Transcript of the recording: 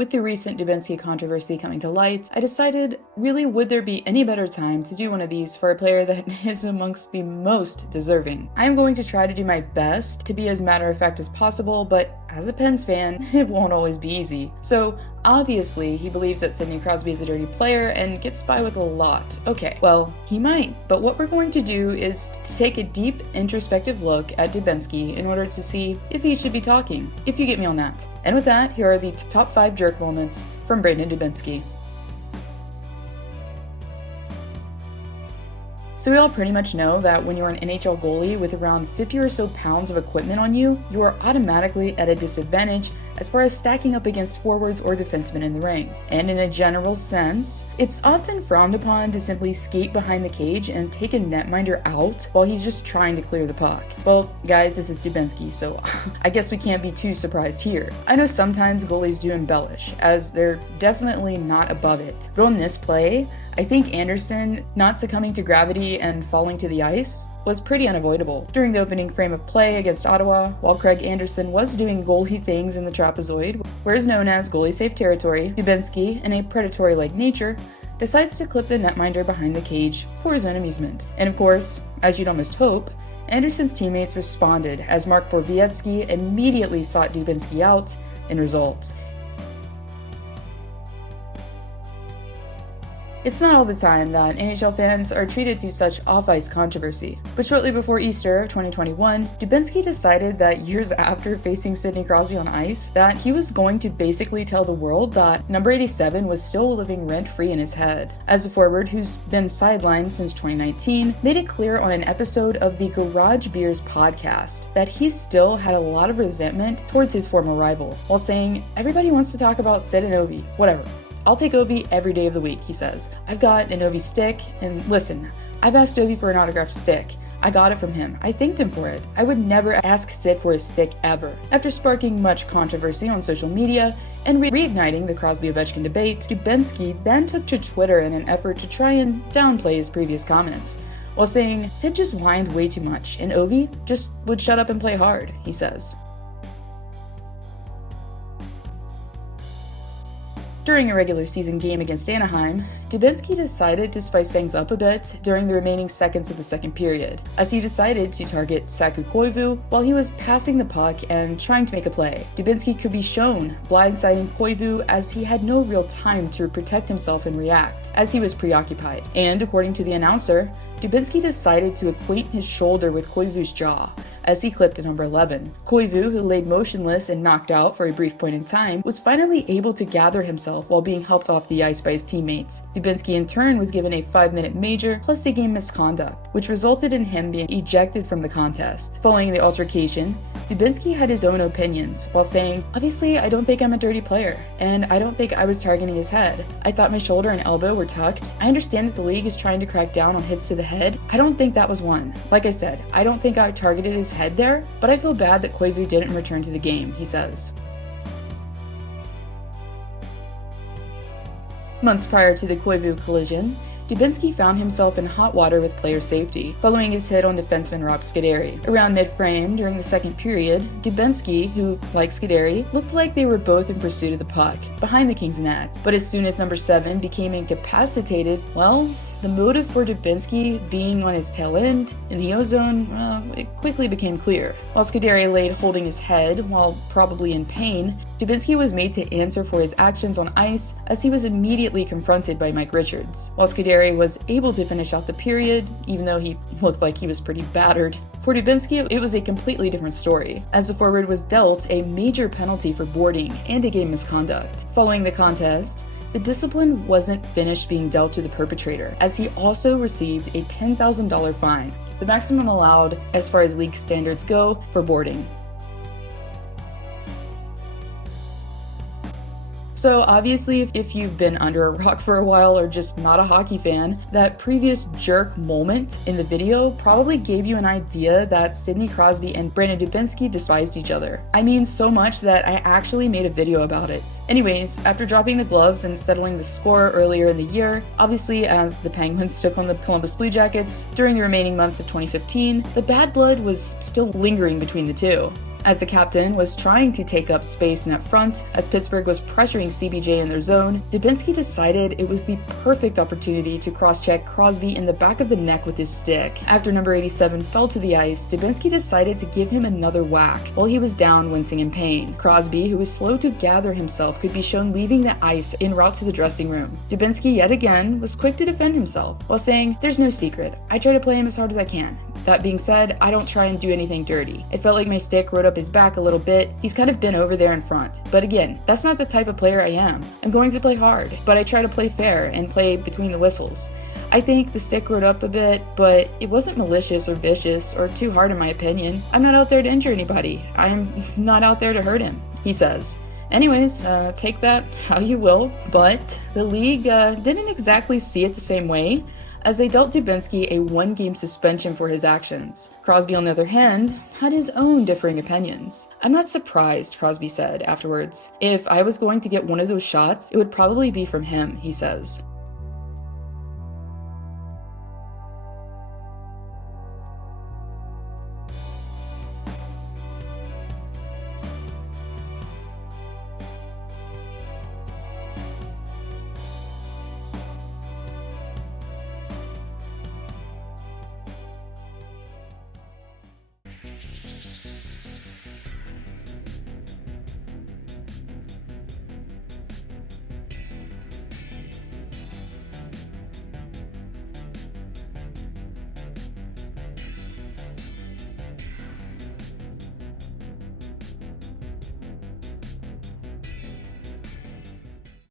With the recent Dubinsky controversy coming to light, I decided, really, would there be any better time to do one of these for a player that is amongst the most deserving? I am going to try to do my best to be as matter-of-fact as possible, but as a Pens fan, it won't always be easy. So, obviously, he believes that Sidney Crosby is a dirty player and gets by with a lot. Okay, well, he might, but what we're going to do is to take a deep, introspective look at Dubinsky in order to see if he should be talking, if you get me on that. And with that, here are the top 5 jerk moments from Brandon Dubinsky. So we all pretty much know that when you're an NHL goalie with around 50 or so pounds of equipment on you, you are automatically at a disadvantage as far as stacking up against forwards or defensemen in the ring. And in a general sense, it's often frowned upon to simply skate behind the cage and take a netminder out while he's just trying to clear the puck. Well, guys, this is Dubinsky, so I guess we can't be too surprised here. I know sometimes goalies do embellish, as they're definitely not above it. But on this play, I think Anderson not succumbing to gravity and falling to the ice was pretty unavoidable. During the opening frame of play against Ottawa, while Craig Anderson was doing goalie things in the trapezoid, where is known as goalie safe territory, Dubinsky, in a predatory-like nature, decides to clip the netminder behind the cage for his own amusement. And of course, as you'd almost hope, Anderson's teammates responded as Mark Borowiecki immediately sought Dubinsky out in result. It's not all the time that NHL fans are treated to such off-ice controversy, but shortly before Easter of 2021, Dubinsky decided that years after facing Sidney Crosby on ice, that he was going to basically tell the world that number 87 was still living rent-free in his head. As a forward who's been sidelined since 2019, made it clear on an episode of the Garage Beers podcast that he still had a lot of resentment towards his former rival, while saying, "Everybody wants to talk about Sid and Ovi, whatever. I'll take Ovi every day of the week," he says. "I've got an Ovi stick, and listen, I've asked Ovi for an autographed stick. I got it from him. I thanked him for it. I would never ask Sid for his stick ever." After sparking much controversy on social media and reigniting the Crosby-Ovechkin debate, Dubinsky then took to Twitter in an effort to try and downplay his previous comments, while saying, "Sid just whined way too much, and Ovi just would shut up and play hard," he says. During a regular season game against Anaheim, Dubinsky decided to spice things up a bit during the remaining seconds of the second period, as he decided to target Saku Koivu while he was passing the puck and trying to make a play. Dubinsky could be shown blindsiding Koivu as he had no real time to protect himself and react, as he was preoccupied. And according to the announcer, Dubinsky decided to equate his shoulder with Koivu's jaw, as he clipped at number 11. Koivu, who laid motionless and knocked out for a brief point in time, was finally able to gather himself while being helped off the ice by his teammates. Dubinsky in turn was given a 5-minute major plus a game misconduct, which resulted in him being ejected from the contest. Following the altercation, Dubinsky had his own opinions, while saying, "Obviously, I don't think I'm a dirty player, and I don't think I was targeting his head. I thought my shoulder and elbow were tucked. I understand that the league is trying to crack down on hits to the head. I don't think that was one. Like I said, I don't think I targeted his head there, but I feel bad that Koivu didn't return to the game," he says. Months prior to the Koivu collision, Dubinsky found himself in hot water with player safety, following his hit on defenseman Rob Scuderi. Around mid-frame during the second period, Dubinsky, who, like Scuderi, looked like they were both in pursuit of the puck, behind the Kings' net. But as soon as number 7 became incapacitated, well, the motive for Dubinsky being on his tail end in the ozone, it quickly became clear. While Scuderi laid holding his head while probably in pain, Dubinsky was made to answer for his actions on ice as he was immediately confronted by Mike Richards. While Scuderi was able to finish out the period, even though he looked like he was pretty battered, for Dubinsky it was a completely different story, as the forward was dealt a major penalty for boarding and a game misconduct. Following the contest, the discipline wasn't finished being dealt to the perpetrator, as he also received a $10,000 fine, the maximum allowed as far as league standards go for boarding. So obviously, if you've been under a rock for a while or just not a hockey fan, that previous jerk moment in the video probably gave you an idea that Sidney Crosby and Brandon Dubinsky despised each other. I mean, so much that I actually made a video about it. Anyways, after dropping the gloves and settling the score earlier in the year, obviously as the Penguins took on the Columbus Blue Jackets during the remaining months of 2015, the bad blood was still lingering between the two. As the captain was trying to take up space in up front, as Pittsburgh was pressuring CBJ in their zone, Dubinsky decided it was the perfect opportunity to cross-check Crosby in the back of the neck with his stick. After number 87 fell to the ice, Dubinsky decided to give him another whack while he was down, wincing in pain. Crosby, who was slow to gather himself, could be shown leaving the ice en route to the dressing room. Dubinsky yet again was quick to defend himself while saying, "There's no secret. I try to play him as hard as I can. That being said, I don't try and do anything dirty. It felt like my stick rode up his back a little bit. He's kind of been over there in front. But again, that's not the type of player I am. I'm going to play hard, but I try to play fair and play between the whistles. I think the stick rode up a bit, but it wasn't malicious or vicious or too hard in my opinion. I'm not out there to injure anybody. I'm not out there to hurt him," he says. Anyways, take that how you will, but the league didn't exactly see it the same way, as they dealt Dubinsky a one-game suspension for his actions. Crosby, on the other hand, had his own differing opinions. "I'm not surprised," Crosby said afterwards. "If I was going to get one of those shots, it would probably be from him," he says.